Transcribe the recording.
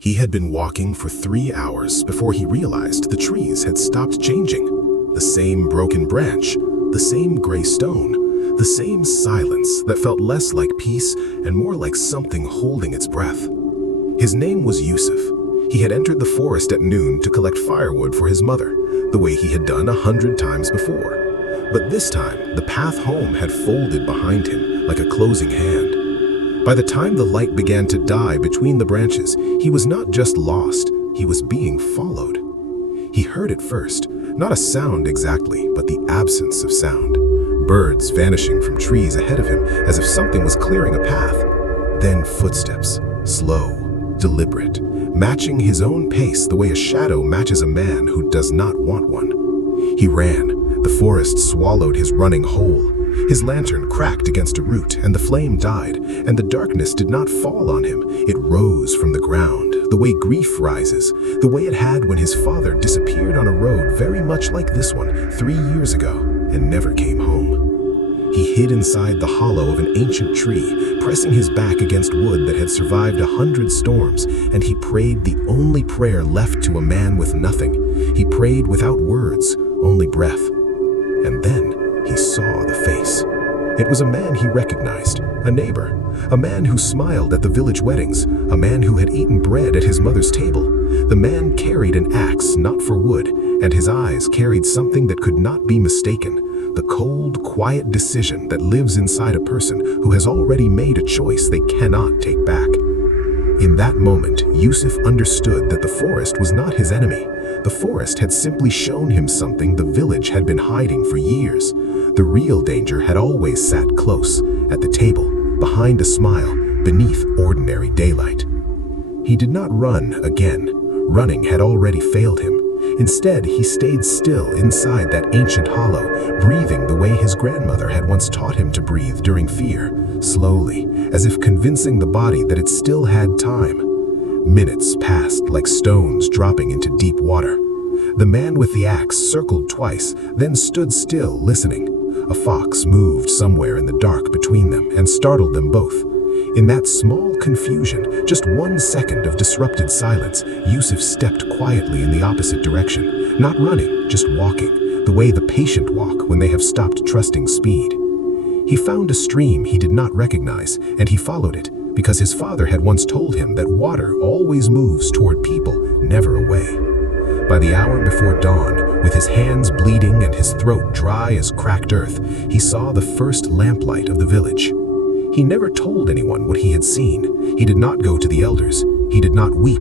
He had been walking for 3 hours before he realized the trees had stopped changing. The same broken branch, the same gray stone, the same silence that felt less like peace and more like something holding its breath. His name was Yusuf. He had entered the forest at noon to collect firewood for his mother, the way he had done 100 times before. But this time, the path home had folded behind him like a closing hand. By the time the light began to die between the branches, he was not just lost, he was being followed. He heard it first, not a sound exactly, but the absence of sound. Birds vanishing from trees ahead of him as if something was clearing a path. Then footsteps, slow, deliberate, matching his own pace the way a shadow matches a man who does not want one. He ran. The forest swallowed his running whole. His lantern cracked against a root, and the flame died, and the darkness did not fall on him. It rose from the ground, the way grief rises, the way it had when his father disappeared on a road very much like this one 3 years ago, and never came home. He hid inside the hollow of an ancient tree, pressing his back against wood that had survived 100 storms, and he prayed the only prayer left to a man with nothing. He prayed without words, only breath. And then he saw the face. It was a man he recognized, a neighbor, a man who smiled at the village weddings, a man who had eaten bread at his mother's table. The man carried an axe, not for wood, and his eyes carried something that could not be mistaken, the cold, quiet decision that lives inside a person who has already made a choice they cannot take back. In that moment, Yusuf understood that the forest was not his enemy. The forest had simply shown him something the village had been hiding for years. The real danger had always sat close, at the table, behind a smile, beneath ordinary daylight. He did not run again. Running had already failed him. Instead, he stayed still inside that ancient hollow, breathing the way his grandmother had once taught him to breathe during fear, slowly, as if convincing the body that it still had time. Minutes passed like stones dropping into deep water. The man with the axe circled twice, then stood still, listening. A fox moved somewhere in the dark between them and startled them both. In that small confusion, just 1 second of disrupted silence, Yusuf stepped quietly in the opposite direction, not running, just walking, the way the patient walk when they have stopped trusting speed. He found a stream he did not recognize, and he followed it, because his father had once told him that water always moves toward people, never away. By the hour before dawn, with his hands bleeding and his throat dry as cracked earth, he saw the first lamplight of the village. He never told anyone what he had seen. He did not go to the elders. He did not weep.